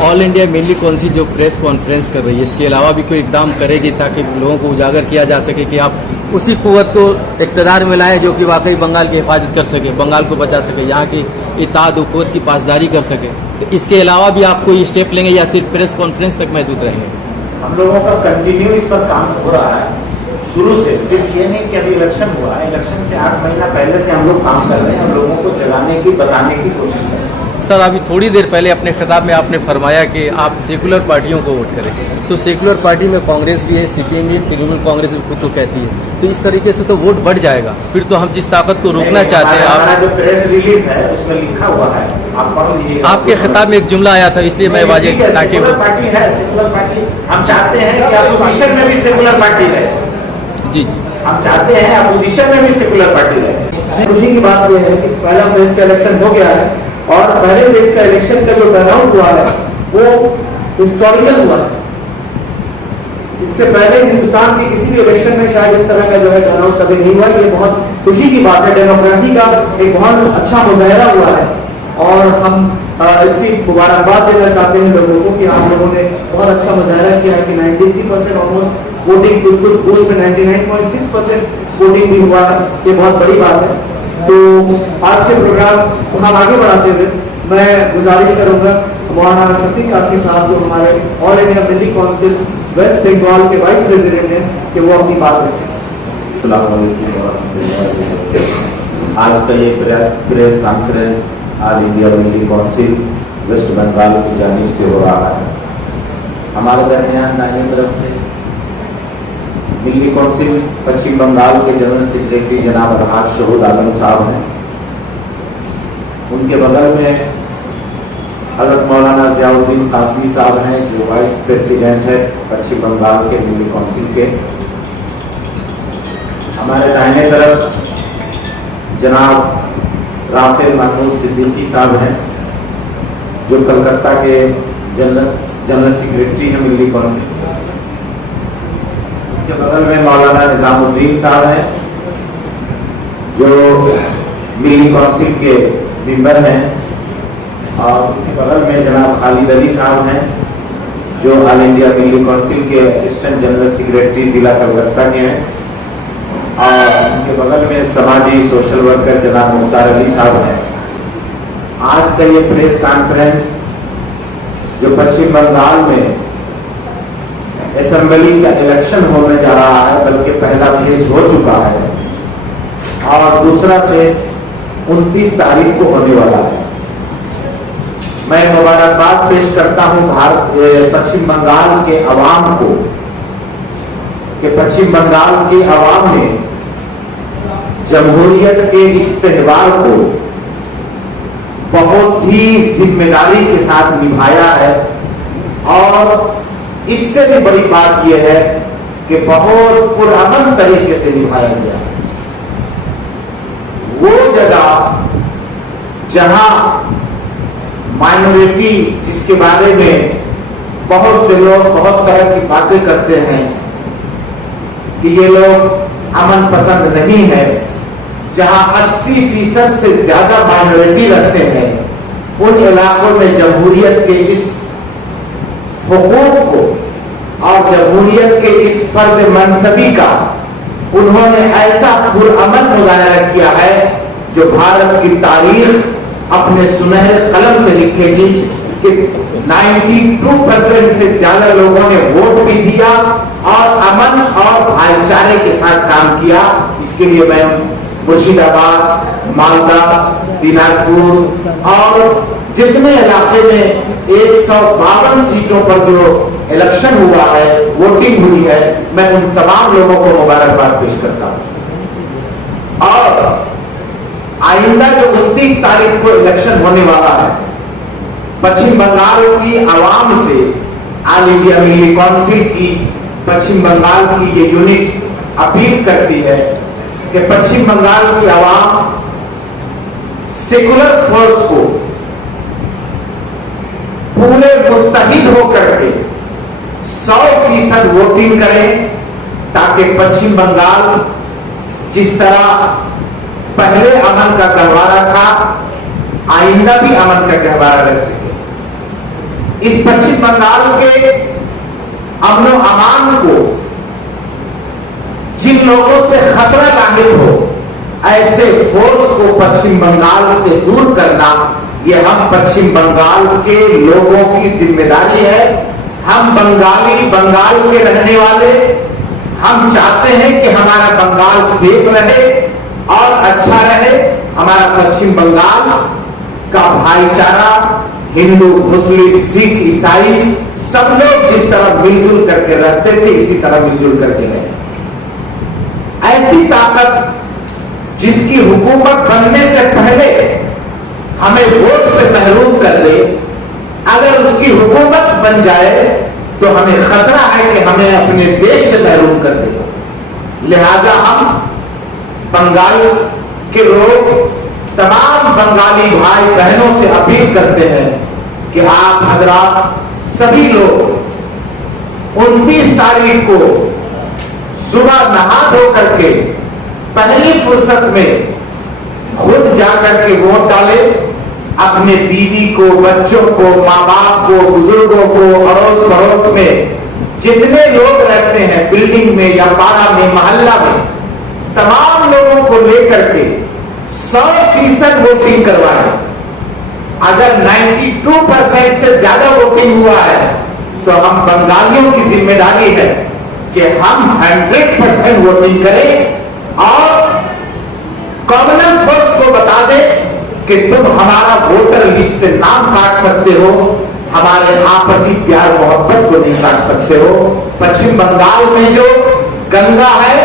All India mainly कौन सी जो press conference कर रही है, इसके अलावा भी कोई इकदाम करेगी ताकि लोगों को उजागर किया जा सके कि आप उसी कुव्वत को इक़्तिदार में लाएं जो कि वाकई बंगाल की हिफाजत कर सके, बंगाल को बचा सके, यहाँ की इत्तेहाद हुकूमत की पासदारी कर सके। तो इसके अलावा भी आप कोई स्टेप लेंगे या सिर्फ प्रेस कॉन्फ्रेंस तक महदूद रहेंगे? हम लोगों का कंटिन्यू इस पर काम हो रहा है शुरू से, सिर्फ ये नहीं कि अभी इलेक्शन हुआ है, इलेक्शन से 8 महीना पहले से हम लोग काम कर रहे हैं, हम लोगों को जगाने की, बताने की कोशिश कर रहे हैं। सर, अभी थोड़ी देर पहले अपने खिताब में आपने फरमाया कि आप सेकुलर पार्टियों को वोट करें, तो सेकुलर पार्टी में कांग्रेस भी है, सीपीएम भी है, तृणमूल कांग्रेस भी खुद को कहती है, तो इस तरीके से तो वोट बढ़ जाएगा। फिर तो हम जिस ताकत को रोकना चाहते हैं, हमारा जो प्रेस रिलीज है उसमें लिखा हुआ है, आप पढ़ लीजिए। आपके खिताब में एक जुमला आया था, इसलिए मैं वाजिब ताकि सेकुलर पार्टी है, सेकुलर पार्टी हम चाहते हैं कि अपोजिशन में भी सेकुलर पार्टी रहे। जी, हम चाहते हैं अपोजिशन में भी सेकुलर पार्टी रहे। खुशी की बात यह है कि पहला प्रेस का इलेक्शन हो गया है और पहले प्रेस का इलेक्शन का जो टर्नआउट हुआ है वो हिस्टोरिकल हुआ है। इससे पहले हिंदुस्तान के किसी भी इलेक्शन में शायद इस तरह का जो है टर्नआउट कभी नहीं हुआ। ये बहुत खुशी की बात है, डेमोक्रेसी का एक बहुत अच्छा मुजाहरा हुआ है और हम इसकी मुबारकबाद देना चाहते हैं लोगों को कि आप लोगों ने बहुत अच्छा मुजाहरा किया कि 93% ऑलमोस्ट वोटिंग, कुछ बूथ में 99.6% वोटिंग भी हुआ है। ये बहुत बड़ी बात है। तो आज के प्रोग्राम को हम आगे बढ़ाते हुए मैं गुजारिश करूंगा मौलाना शफीक कासमी साहब जो हमारे ऑल इंडिया मिली काउंसिल वेस्ट बंगाल के वाइस प्रेसिडेंट हैं कि वो अपनी बात रखें। अस्सलाम वालेकुम। आज का ये प्रेस कॉन्फ्रेंस ऑल इंडिया मिली काउंसिल वेस्ट बंगाल की जानिब से हो रहा है। हमारे दरमियान दाहिनी तरफ से मिली काउंसिल पश्चिम बंगाल के जनरल सेक्रेटरी जनाब राहत शहूद आलम साहब हैं। उनके बगल में हजरत मौलाना जियाउद्दीन कासमी साहब हैं जो वाइस प्रेसिडेंट है पश्चिम बंगाल के मिली काउंसिल के। हमारे दाहिने तरफ जनाब राफेल महमूद सिद्दीकी साहब हैं जो कलकत्ता के जनरल सेक्रेटरी हैं मिली काउंसिल के। बगल में मौलाना निजामुद्दीन साहब हैं जो मिली काउंसिल के मेंबर हैं और उनके बगल में जनाब खालिद अली साहब हैं जो ऑल इंडिया मिली काउंसिल के असिस्टेंट जनरल सेक्रेटरी जिला कलकत्ता के हैं और उनके बगल में समाजी सोशल वर्कर जनाब मुख्तार अली साहब हैं। आज का ये प्रेस कॉन्फ्रेंस जो पश्चिम बंगाल में असेंबली का इलेक्शन होने जा रहा है, बल्कि पहला फेज हो चुका है और दूसरा फेज 29 तारीख को होने वाला है। मैं मुबारकबाद पेश करता हूं पश्चिम बंगाल के अवाम को कि पश्चिम बंगाल के अवाम ने जमहूरियत के इस त्योहार को बहुत ही जिम्मेदारी के साथ निभाया है और इससे भी बड़ी बात यह है कि बहुत पुरअमन तरीके से निभाया गया। वो जगह जहां माइनॉरिटी जिसके बारे में बहुत से लोग बहुत तरह की बातें करते हैं कि ये लोग अमन पसंद नहीं है, जहां 80% से ज्यादा माइनॉरिटी रखते हैं, उन इलाकों में जमहूरियत के इस हुकूक को और जमहूरियत के इस फर्ज मनसबी का उन्होंने ऐसा पुरअमन मुजाहरा किया है जो भारत की तारीख अपने सुनहरे कलम से लिखेगी कि 92% से ज्यादा लोगों ने वोट भी दिया और अमन और भाईचारे के साथ काम किया। इसके लिए मैं मुर्शिदाबाद, मालदा, दिनाजपुर और जितने इलाके में 152 सीटों पर जो इलेक्शन हुआ है, वोटिंग हुई है, मैं उन तमाम लोगों को मुबारकबाद पेश करता हूं। और आइंदा जो 29 तारीख को इलेक्शन होने वाला है, पश्चिम बंगाल की आवाम से ऑल इंडिया मिली काउंसिल की पश्चिम बंगाल की ये यूनिट अपील करती है कि पश्चिम बंगाल की आवाम सेकुलर फोर्स को पूरे मुत्तहिद होकर के 100% वोटिंग करें ताकि पश्चिम बंगाल जिस तरह पहले अमन का गहवारा था, आइंदा भी अमन का गहवारा रह सके। इस पश्चिम बंगाल के अमन अमान को, जिन लोगों से खतरा लाहिर हो, ऐसे फोर्स को पश्चिम बंगाल से दूर करना, ये हम पश्चिम बंगाल के लोगों की जिम्मेदारी है। हम बंगाली, बंगाल के रहने वाले, हम चाहते हैं कि हमारा बंगाल सेफ रहे और अच्छा रहे। हमारा पश्चिम बंगाल का भाईचारा, हिंदू, मुस्लिम, सिख, ईसाई सब लोग जिस तरह मिलजुल करके रहते थे, इसी तरह मिलजुल करके रहे। ऐसी ताकत जिसकी हुकूमत बनने से पहले हमें वोट से महरूम कर दे, अगर उसकी हुकूमत बन जाए तो हमें खतरा है कि हमें अपने देश से महरूम कर देगा। लिहाजा हम बंगाल के लोग, तमाम बंगाली भाई बहनों से अपील करते हैं कि आप हजरात सभी लोग 29 तारीख को सुबह नहा धो करके पहली फुर्सत में खुद जाकर के वोट डालें। अपने बीवी को, बच्चों को, माँ बाप को, बुजुर्गों को, अड़ोस पड़ोस में जितने लोग रहते हैं, बिल्डिंग में या पारा में, मोहल्ला में, तमाम लोगों को लेकर के 100% वोटिंग करवाएं। अगर 92% से ज्यादा वोटिंग हुआ है तो हम बंगालियों की जिम्मेदारी है कि हम 100% वोटिंग करें और कॉमन फोर्स को बता दें कि तुम हमारा वोटर लिस्ट से नाम काट सकते हो, हमारे आपसी प्यार मोहब्बत को नहीं काट सकते हो। पश्चिम बंगाल में जो गंगा है,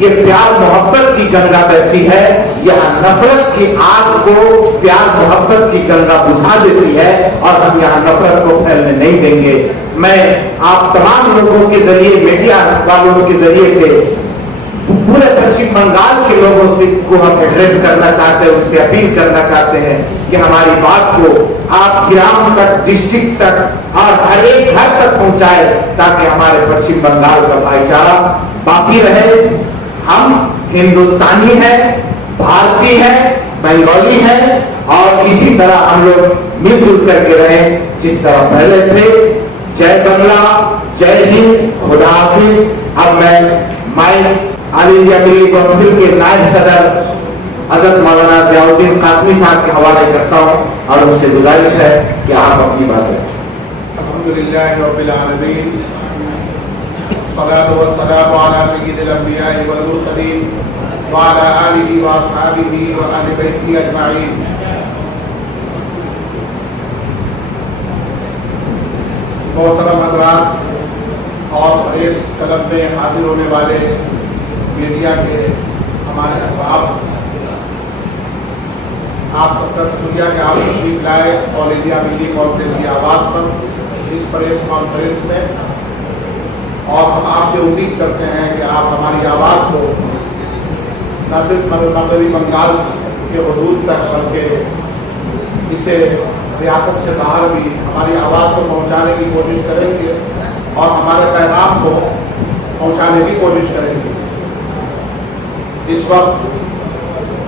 ये प्यार मोहब्बत की गंगा बहती है। यह नफरत की आग को प्यार मोहब्बत की गंगा बुझा देती है और हम यहाँ नफरत को फैलने नहीं देंगे। मैं आप तमाम लोगों के जरिए, मीडिया वालों के जरिए से पूरे पश्चिम बंगाल के लोगों से को हम एड्रेस करना चाहते हैं, उनसे अपील करना चाहते हैं कि हमारी बात को आप ग्राम तक, डिस्ट्रिक्ट तक और हर एक घर तक पहुंचाए, ताकि हमारे पश्चिम बंगाल का भाईचारा बाकी रहे। हम हिंदुस्तानी हैं, भारतीय हैं, बंगाली हैं और इसी तरह हम लोग मिलजुल करके रहें जिस तरह पहले थे। जय बंगला, जय हिंद, खुदा हाफिज। अब मैं ऑल इंडिया दिल्ली काउंसिल के नायब सदर हजरत मौलाना जियाउद्दीन कासमी साहब के हवाले करता हूं और उनसे गुजारिश है कि आप अपनी बात रखें। अल्हम्दुलिल्लाह रब्बिल आलमीन, सलातु व सलामु अला सय्यिदिल अंबिया वल मुरसलीन व अला आलिहि व अस्हाबिहि व अहले बैतिही अजमाइन। मोहतरम हज़रात और इस तलब में हाजिर होने वाले मीडिया के हमारे अहबाब, आप सब तक दुनिया के आप तशरीफ लाए ऑल इंडिया मीडिया काउंसिल की आवाज़ पर इस प्रेस कॉन्फ्रेंस में, और हम आपसे उम्मीद करते हैं कि आप हमारी आवाज़ को न सिर्फ मगरबी बंगाल के हदूद तक बल्कि इसे रियासत से बाहर भी हमारी आवाज़ को पहुँचाने की कोशिश करेंगे और हमारे पैगाम को पहुँचाने की कोशिश करेंगे। इस वक्त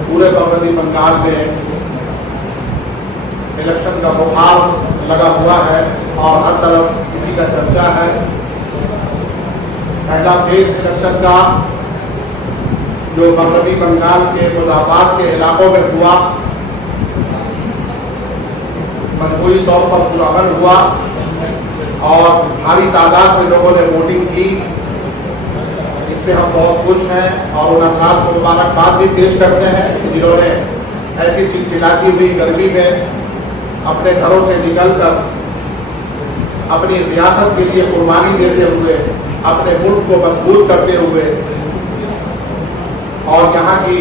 पूरे मगरबी बंगाल में इलेक्शन का बुखार लगा हुआ है और हर तरफ इसी का चर्चा है। पहला फेज इलेक्शन का जो मगरबी बंगाल के मुजाफात के इलाकों में हुआ, मजबूरी तौर पर पुरअमन हुआ और भारी तादाद में लोगों ने वोटिंग की। इससे हम बहुत खुश हैं और उन अफराद को मुबारकबाद भी पेश करते हैं जिन्होंने ऐसी चिलचिलाती हुई गर्मी में अपने घरों से निकलकर अपनी रियासत के लिए कुर्बानी देते हुए, अपने मुल्क को मजबूत करते हुए और यहाँ की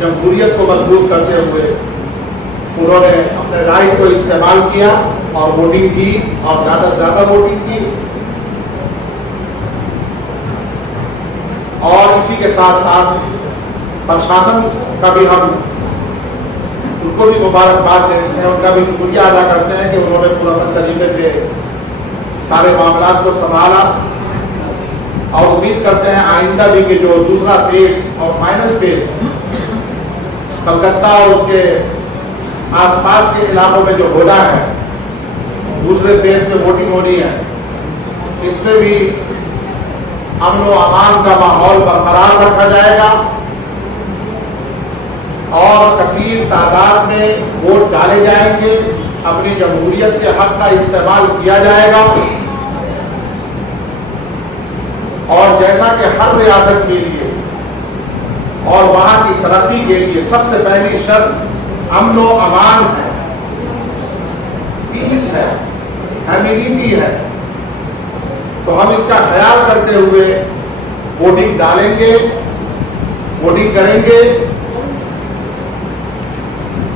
जमहूरियत को मजबूत करते हुए उन्होंने अपने राइट को इस्तेमाल किया और वोटिंग की और ज़्यादा से ज़्यादा वोटिंग की। और इसी के साथ साथ प्रशासन का भी हम उनको भी मुबारकबाद देते हैं, उनका भी शुक्रिया अदा करते हैं कि उन्होंने पुरअमन तरीके से सारे मामला को संभाला और उम्मीद करते हैं आइंदा भी कि जो दूसरा फेज और फाइनल फेज कलकत्ता और उसके आसपास के इलाकों में जो होना है दूसरे फेज में वोटिंग होनी है, इसमें भी अमन व अमान का माहौल बरकरार रखा जाएगा और कसीर तादाद में वोट डाले जाएंगे। अपनी जमहूरियत के हक का इस्तेमाल किया जाएगा और जैसा कि हर रियासत के लिए और वहां की तरक्की के लिए सबसे पहली शर्त अमन व अमान है, पीस है, एम्यूनिटी है। तो हम इसका ख्याल करते हुए वोटिंग डालेंगे, वोटिंग करेंगे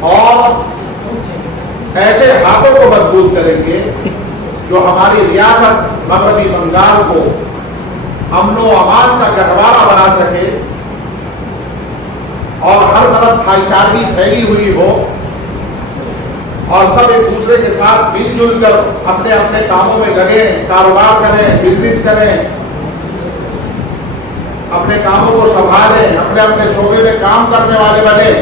और ऐसे हाथों को मजबूत करेंगे जो हमारी रियासत मगरबी बंगाल को अमन व अमान का गहवारा बना सके और हर तरफ भाईचारगी फैली हुई हो और सब एक दूसरे के साथ मिलजुल कर अपने अपने कामों में लगे, कारोबार करें, बिजनेस करें, अपने कामों को संभालें, अपने अपने शोबे में काम करने वाले बने।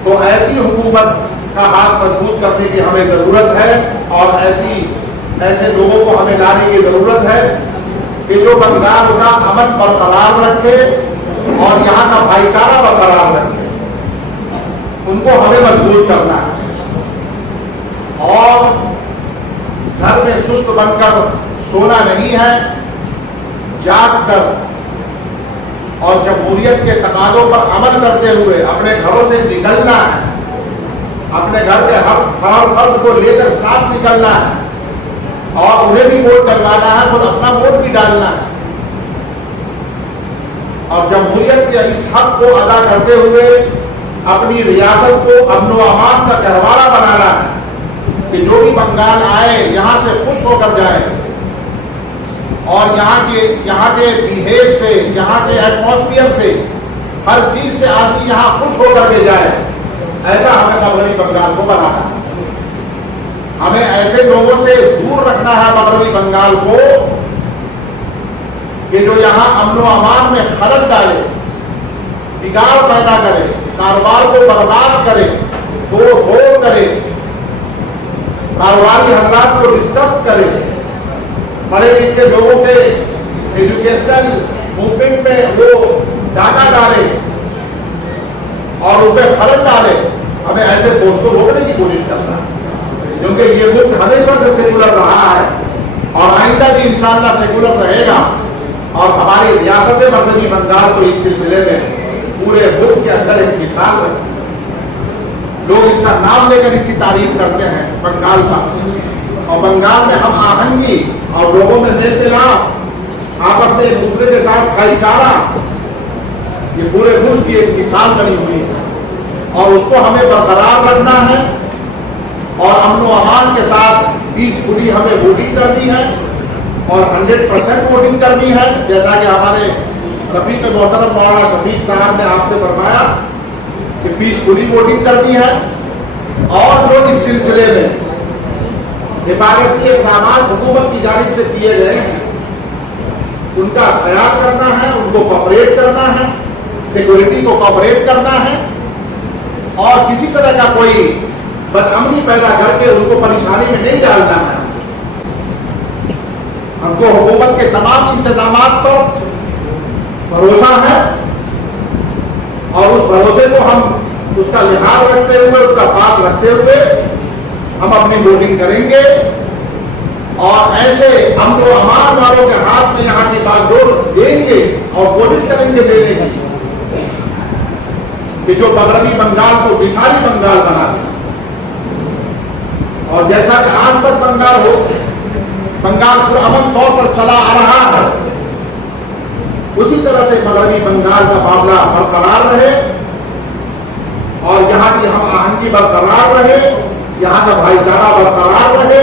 तो ऐसी हुकूमत का हाथ मजबूत करने की हमें जरूरत है और ऐसे लोगों को हमें लाने की जरूरत है कि जो बंगाल का अमन बरकरार रखे और यहाँ का भाईचारा बरकरार रखे, उनको हमें मजबूत करना है। और घर में सुस्त बनकर सोना नहीं है, जाग कर और जमहूरियत के तकाज़ों पर अमल करते हुए अपने घरों से निकलना है, अपने घर के हर फर्द को लेकर साथ निकलना है और उन्हें भी वोट डलवाना है, खुद अपना वोट भी डालना है और जमहूरियत के इस हक को अदा करते हुए अपनी रियासत को अमन व अमान का गहवारा बनाना है कि जो भी बंगाल आए यहाँ से खुश होकर जाए और यहाँ के बिहेव से, यहाँ के एटमॉस्फेयर से, हर चीज से आदमी यहाँ खुश होकर के जाए। ऐसा हमें मगरबी बंगाल को बनाना है। हमें ऐसे लोगों से दूर रखना है मगरबी बंगाल को कि जो यहाँ अमन व अमान में खलल डाले, बिगाड़ पैदा करे, कारोबार को बर्बाद करे, तोड़ करे, कारोबारी हालात को डिस्टर्ब करे, पढ़े लिखे लोगों के एजुकेशनल मूवमेंट में वो डाका डाले और उसमें खलल डाले। हमें ऐसे फोर्स को रोकने की कोशिश करना है क्योंकि ये मुल्क हमेशा से सेकुलर रहा है और आइंदा भी इंशाअल्लाह सेकुलर रहेगा और हमारी रियासत मगरबी बंगाल को इस सिलसिले में पूरे मुल्क के अंदर एक मिसाल है। लोग इसका नाम लेकर इसकी तारीफ करते हैं बंगाल का, और बंगाल में हम आहंगी और लोगों में मेल मिलाप, आपस में एक दूसरे के साथ भाईचारा, ये पूरे मुल्क की एक मिसाल बनी हुई है और उसको हमें बरकरार रखना है और अमन व अमान के साथ पीसफुली हमें वोटिंग करनी है और 100% वोटिंग करनी है। जैसा कि हमारे रफीक मोहतरम मौलाना शफीक साहब ने आपसे फरमाया कि पीसफुली वोटिंग करनी है और जो इस सिलसिले में हिफाजती इक़दाम हुकूमत की जानिब से किए गए हैं उनका ख्याल करना है, उनको कोऑपरेट करना है, सिक्योरिटी को कोऑपरेट करना है और किसी तरह का कोई बदअमनी पैदा करके उनको परेशानी में नहीं डालना है। हमको हुकूमत के तमाम इंतजामात पर भरोसा है और उस भरोसे को हम उसका लिहाज रखते हुए, उसका पास रखते हुए हम अपनी वोटिंग करेंगे और ऐसे अमन व अमान वालों के हाथ में यहाँ की बागडोर देंगे और कोशिश करेंगे देने की कि जो मगरबी बंगाल को विशाली बंगाल बना दे। और जैसा कि आज तक बंगाल अमन तौर पर चला आ रहा है, उसी तरह से मगरबी बंगाल का मामला बरकरार रहे और यहाँ की हम आहंगी बरकरार रहे, यहाँ का भाईचारा बरकरार रहे,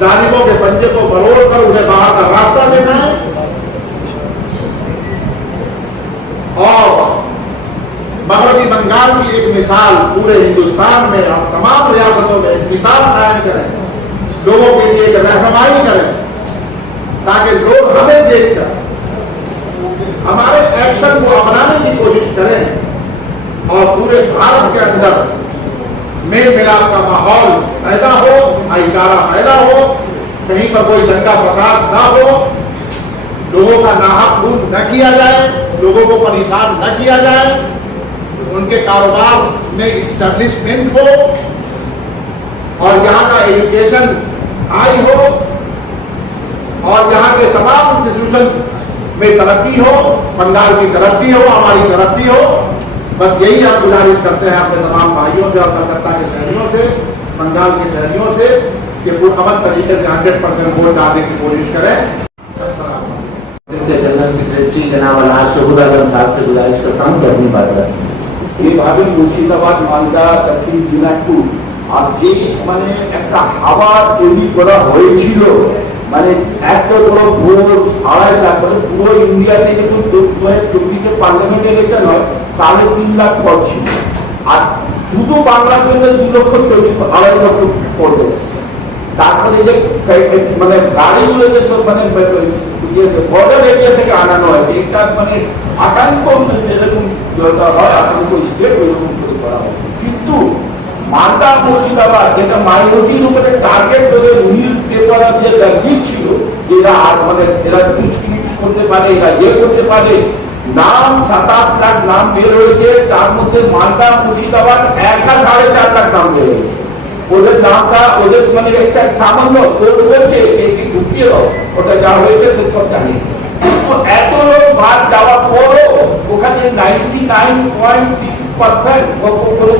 जालिमों के पंजे को बरोड़ कर उन्हें बाहर का रास्ता देना है और मगरबी बंगाल की एक मिसाल पूरे हिंदुस्तान में और तमाम रियासतों में एक मिसाल कायम करें, लोगों के लिए एक रहनुमाई करें ताकि लोग हमें देखकर हमारे एक्शन को अपनाने की कोशिश करें और पूरे भारत के अंदर मेल मिलाप का माहौल पैदा हो, भाईचारा पैदा हो, कहीं पर कोई दंगा फसाद ना हो, लोगों का नाहक लूट न किया जाए, लोगों को परेशान न किया जाए, उनके कारोबार में इस्टेब्लिशमेंट हो और यहाँ का एजुकेशन हाई हो और यहाँ के तमाम इंस्टीट्यूशन में तरक्की हो, बंगाल की तरक्की हो, हमारी तरक्की हो। बस यही हम गुजारिश करते हैं अपने तमाम भाइयों से और कलकत्ता के शहरियों से, बंगाल के शहरियों से कि पुरअमन तरीके से 100% वोट डालने की कोशिश करें। जनरल सेक्रेटरी जनाब अल्लाह शहूद आलम साहब से गुजारिश करता हूँ कि अपनी बात करें। এইভাবে মুর্শিদাবাদ মালদা দক্ষিণ দিনাজপুর আর যে মানে একটা হাওয়া তৈরি করা হয়েছিল, মানে এত বড় ভোট 2.5 লাখ, মানে পুরো ইন্ডিয়াতে যখন 2024 পার্লামেন্ট ইলেকশন হয় 3.5 লাখ ভোট ছিল, আর শুধু বাংলার জন্য 2.2 লক্ষ ভোট এসেছে। তারপরে যে মানে গাড়িগুলো যে সব মানে বর্ডার এরিয়া থেকে আনানো হয়, এটা মানে আতঙ্ক যেরকম হয়, আতঙ্ক স্টেট ওইরকম করে করা হয়। কিন্তু মালদা মুর্শিদাবাদ যেটা মাইনরিটির উপরে টার্গেট করে নিউজ পেপার যে লাগিয়েছিল, এরা আর মানে এরা দুষ্কৃতি করতে পারে, এরা করতে পারে, নাম 27 লাখ নাম বের হয়েছে, তার মধ্যে মালদা মুর্শিদাবাদ 1.5 লাখ নাম বের হয়েছে। ওদের নামটা ওদের মানে একটা সামান্য বলছে ঢুকিয়ে দাও, ওটা যা হয়েছে তো সব জানি। এত লোক বাদ যাওয়ার পরও ওখানে 99.6%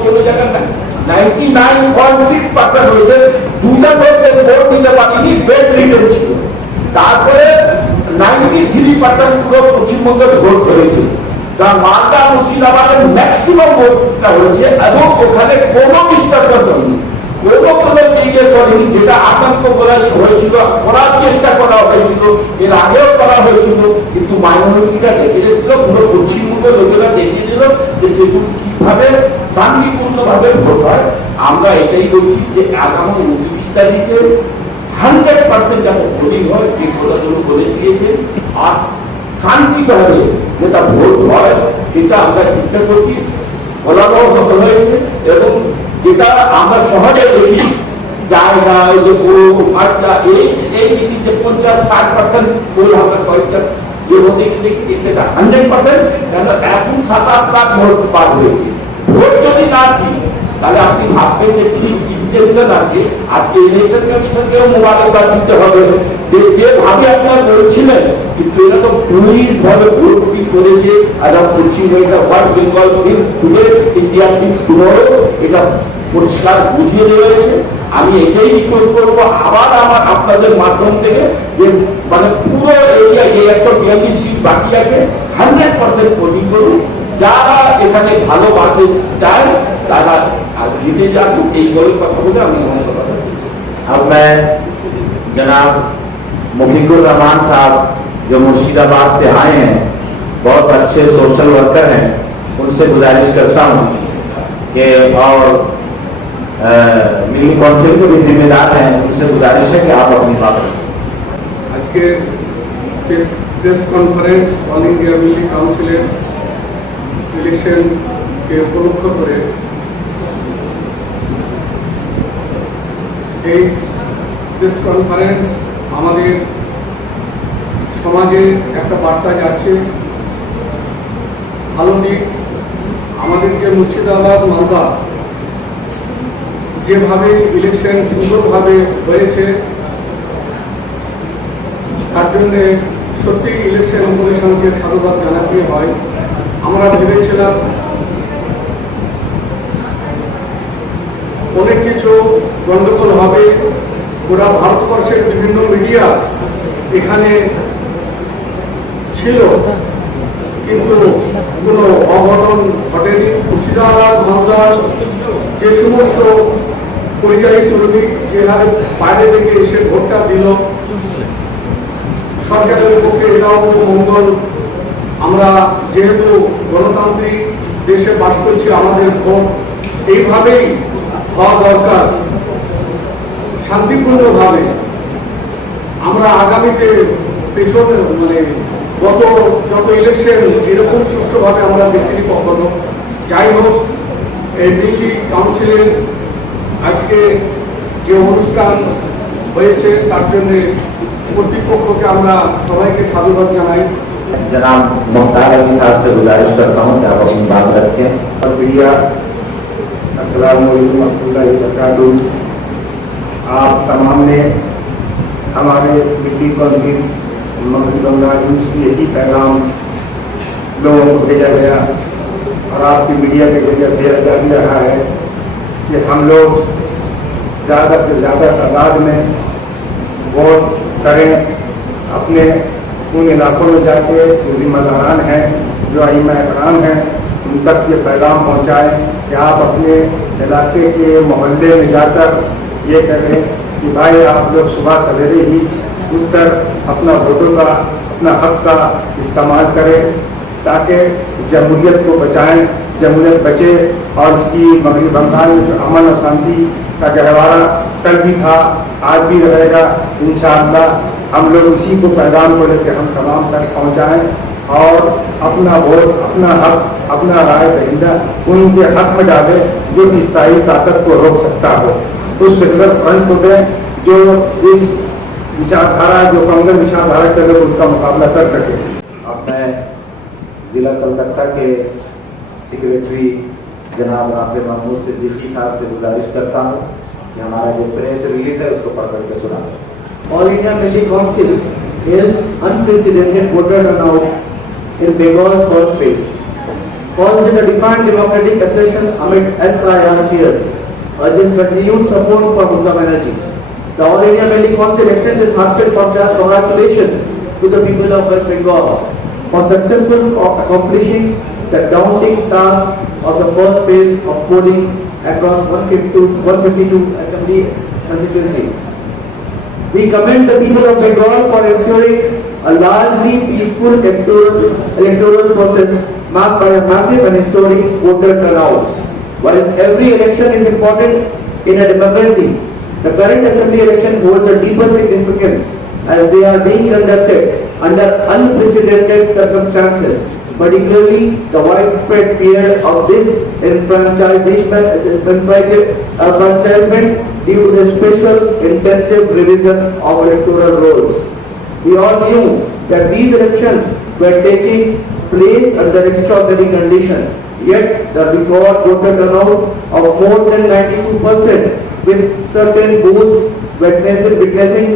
কোনো জায়গায় 99.6% হয়েছে। 2টা লোকের ভোট দিতে পারেনি, বেড রিটেন ছিল। তারপরে 93% পুরো পশ্চিমবঙ্গের ভোট হয়েছে। মালদা মুর্শিদাবাদের ম্যাক্সিমাম ভোটটা হয়েছে এবং ওখানে কোনো ডিস্টার্বেন্স হয়নি, কোনো দিকে করেনি। যেটা আতঙ্ক করা হয়েছিল, করার চেষ্টা করা হয়েছিল, এর আগেও করা হয়েছিল, কিন্তু মাইনরিটিরা দেখে দিয়েছিল, পুরো পশ্চিমবঙ্গের লোকেরা দেখিয়ে দিল যে সেগুলো কিভাবে শান্তিপূর্ণভাবে ভোট হয়। আমরা এটাই বলছি যে আগামী 29 তারিখে 100% যাতে ভোটিং হয়, যে কথাগুলো বলে দিয়েছে, আর শান্তিভাবে যেটা ভোট হয় সেটা আমরা চেষ্টা করছি, ফলাফল হয়েছে। এবং যেটা আমরা সহজে দেখি জায়গা যে খরচা এই জিনিসে 50-60% বলে আমরা কয়েকটা যে হতে দেখি সেটা 100%, কেন এখন 27 লাখ ভোট পার হয়েছে। ভোট যদি না দিই তাহলে আপনি ভাববেন যে ইন্টেনশন আছে। আজকে ইলেকশন কমিশনকেও মোবারকবাদ দিতে হবে যেভাবে আপনারা বলছিলেন, কিন্তু এটা তো পুলিশ ভাবে ভোট করেছে। আর পশ্চিমবঙ্গটা what Bengal today India tomorrow, এটা পরিষ্কার বুঝিয়ে দেওয়া হয়েছে। আমি এটাই রিকোয়েস্ট করবো আবার আমার আপনাদের মাধ্যম থেকে যে মানে পুরো এরিয়া যে 142 সিট বাকি আছে 100% ভোটিং করুন। যারা এখানে ভালোবাসে চায় তারা জিতে যাক, এই বলে কথা বলে আমি মনে করি। अब मैं जनाब मुफीकुर रहमान साहब जो मुर्शिदाबाद से आए हैं, बहुत अच्छे सोशल वर्कर हैं, उनसे गुजारिश करता हूं कि और मिली काउंसिल के भी जिम्मेदार हैं, उनसे गुजारिश है कि आप अपनी बात रखें। आज के प्रेस कॉन्फ्रेंस ऑल इंडिया मिली काउंसिलेर इलेक्शन के उपलक्ष করে এই প্রেস কনফারেন্স আমাদের সমাজে একটা বার্তা যাচ্ছে, ভালো দিক। আমাদের যে মুর্শিদাবাদ মালদা যেভাবে ইলেকশন সুন্দরভাবে হয়েছে, তার জন্য সত্যি ইলেকশন কমিশনকে সাধুবাদ জানাতে হয়। আমরা ভেবেছিলাম অনেক কিছু গন্ডগোল হবে, ওরা ভারতবর্ষের বিভিন্ন মিডিয়া এখানে ছিল, কিন্তু কোনো অঘটন ঘটেনি। মুর্শিদাবাদ মালদার যে সমস্ত পরিযায়ী শ্রমিক যেভাবে বাইরে থেকে এসে ভোটটা দিল, সরকারের পক্ষে এটাও মঙ্গল। আমরা যেহেতু গণতান্ত্রিক দেশে বাস করছি, আমাদের ভোট এইভাবেই হওয়া দরকার, শান্তিপূর্ণভাবে। আমরা আগামীতে পেছনে মানে যত ইলেকশন এরকম সুষ্ঠুভাবে আমরা দেখিনি কখনো। যাই হোক, এই দিল্লি কাউন্সিলের আজকে যে অনুষ্ঠান হয়েছে তার জন্য কর্তৃপক্ষকে আমরা সবাইকে সাধুবাদ জানাই। जनाब मुख्तार अली साहब से गुजारिश करता हूँ कि आप अपनी बात रखें। और भैया अस्सलाम वालेकुम रहमतुल्लाहि व बरकातुहू। आप तमाम ने हमारे मिट्टी कौंसिल मगरबी बंगाल से यही पैगाम लोगों को भेजा गया और आपकी मीडिया के जरिए भेजा जा रहा है कि हम लोग ज़्यादा से ज़्यादा तादाद में वोट करें। अपने उन इलाकों में जाके जो जिम्मेदारान हैं, जो आइमा इकराम हैं, उन तक ये पैगाम पहुँचाएँ कि आप अपने इलाके के मोहल्ले में जाकर ये करें कि भाई आप लोग सुबह सवेरे ही उठकर अपना वोटों का, अपना हक का इस्तेमाल करें ताकि जमहूरियत को बचाएं, जमहूरियत बचे। और इसकी मगरबी बंगाल में जो अमन और शांति का गहवारा कल भी था, आज भी रहेगा इंशाअल्लाह। हम लोग इसी को पैगाम को लेकर हम तमाम तक पहुँचाएँ और अपना वोट, अपना हक, अपना राय दहिंदा उनके हक में डाले जो स्थायी ताकत को रोक सकता हो। उस सेक्युलर फ्रंट को दें जो इस विचारधारा, जो कांग्रेस विचारधारा के लोग उनका मुकाबला कर सके। अब मैं जिला कलकत्ता के सेक्रेटरी जनाब राफे महमूद सिद्दीकी साहब से गुजारिश करता हूँ कि हमारा जो प्रेस रिलीज है उसको पढ़ करके सुना। All India Milli Council held unprecedented voter turnout in Bengal's first phase. Calls it a defiant democratic accession amid SIR fears, urges continued support for Mamata Banerjee. The All India Milli Council extends its heartfelt congratulations to the people of West Bengal for successfully accomplishing the daunting task of the first phase of polling across 152 assembly constituencies. We commend the people of Bengal for ensuring a largely peaceful electoral process marked by a massive and historic voter turnout. While every election is important in a democracy, the current assembly election holds a deeper significance as they are being conducted under unprecedented circumstances, particularly the widespread fear of disenfranchisement due to the special intensive revision of electoral rolls. We all knew that these elections were taking place under extraordinary conditions, yet the record voter turnout of more than 92% with certain booths witnessing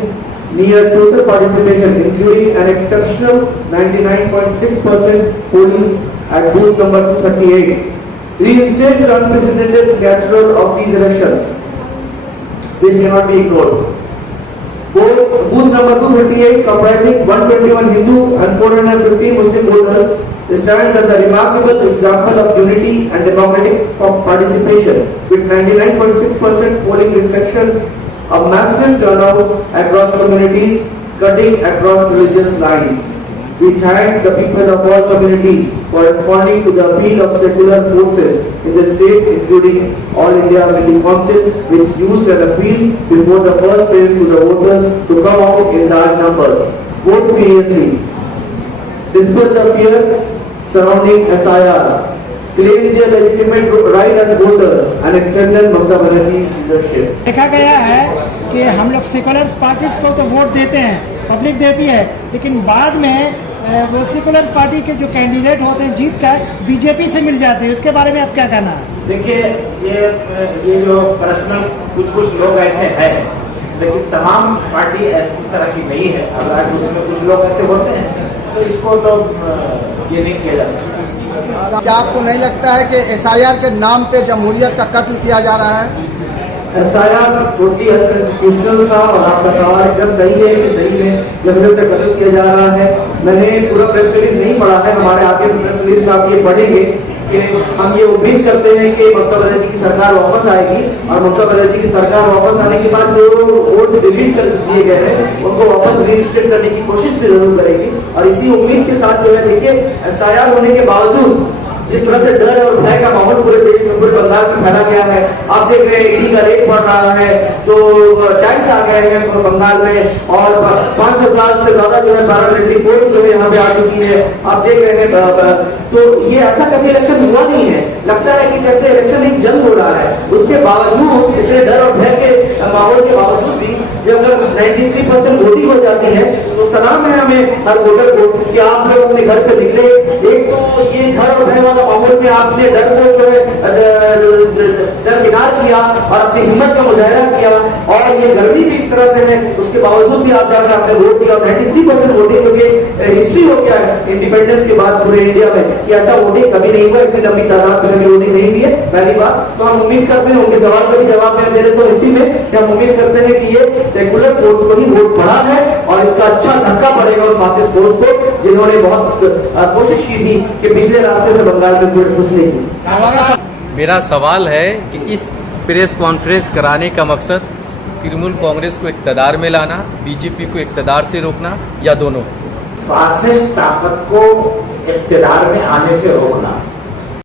near total participation, including an exceptional 99.6% polling at booth number 238, reinstates the unprecedented nature of these elections. This cannot be ignored. Booth number 238, comprising 121 Hindu and 450 Muslim voters, stands as a remarkable example of unity and democratic participation, with 99.6% polling reflection of massive turnout across communities, cutting across religious lines. We thank the people of all communities for responding to the appeal of secular forces in the state, including All India Milli Council, which used an appeal before the first phase to the voters to come out in large numbers. Vote furiously. Dispel the fear surrounding SIR. Claim their legitimate right as voters and extended Mamata Banerjee's leadership. देखा गया है कि हम लोग secular parties को तो vote देते हैं, पब्लिक देती है, लेकिन बाद में वो सेकुलर पार्टी के जो कैंडिडेट होते हैं जीत कर बीजेपी से मिल जाते हैं। उसके बारे में आप क्या कहना है? देखिए, ये जो पर्सनल कुछ लोग ऐसे हैं, लेकिन तमाम पार्टी इस तरह की नहीं है। अगर उसमें कुछ लोग ऐसे होते हैं तो इसको तो ये नहीं किया जा सकता। क्या आपको नहीं लगता है कि SIR के नाम पे जमहूरियत का कत्ल किया जा रहा है? SIR टोटली अनकॉन्स्टिट्यूशनल था और आपका सवाल एकदम सही है कि सही में जमहूरियत का कत्ल किया जा रहा है। मैंने पूरा प्रेस रिलीज नहीं पढ़ा है, हमारे आगे प्रेस रिलीज में आप ये पढ़ेंगे कि हम ये उम्मीद करते हैं कि ममता बनर्जी की सरकार वापस आएगी और ममता बनर्जी की सरकार वापस आने के बाद जो वोट डिलीट कर दिए गए हैं उनको वापस रजिस्टर करने की कोशिश भी जरूर करेगी। और इसी उम्मीद के साथ जो है, देखिए SIR होने के बावजूद जिस तरह से डर और भय का माहौल पूरे देश में, पूरे बंगाल में फैला गया है, आप देख रहे हैं ईडी का रेट बढ़ रहा है, तो टैक्स आ गए हैं पूरे बंगाल में और 5000 से ज्यादा जो है पैरामिलिट्री फोर्स जो है यहाँ पे आ चुकी है। आप देख रहे हैं तो ये ऐसा कभी इलेक्शन हुआ नहीं है। लगता है कि जैसे इलेक्शन एक जंग हो रहा है, उसके बावजूद इतने डर और भय के माहौल के बावजूद भी जब 93% वोटिंग हो जाती है तो सलाम है हमें हर वोटर को कि आप लोग अपने घर से निकले। एक तो ये घर और भय वाला माहौल में आपने डर को जो है दरकिनार किया और अपनी हिम्मत का मुजाहरा किया, और ये गर्मी भी इस तरह से है, उसके बावजूद भी आप जाकर आपने वोट दिया। 93% वोटिंग हो गई, हिस्ट्री हो गया है इंडिपेंडेंस के बाद पूरे इंडिया में कि ऐसा वोटिंग कभी नहीं हुआ, इतनी लंबी तादाद में वोटिंग नहीं हुई है पहली बात। तो हम उम्मीद करते हैं, उनके सवाल का भी जवाब मैं दे देता हूं इसी में, कि हम उम्मीद करते हैं कि ये सेकुलर फोर्स को ही वोट पड़ा है और इसका अच्छा धक्का पड़ेगा उन फासिस्ट फोर्स को जिन्होंने बहुत कोशिश की थी कि पिछले रास्ते से बंगाल में वोट घुसने की। मेरा सवाल है कि इस प्रेस कॉन्फ्रेंस कराने का मकसद तृणमूल कांग्रेस को इक़्तिदार में लाना, बीजेपी को इक़्तिदार से रोकना, या दोनों? फासिस्ट ताकत को इक़्तिदार में आने से रोकना।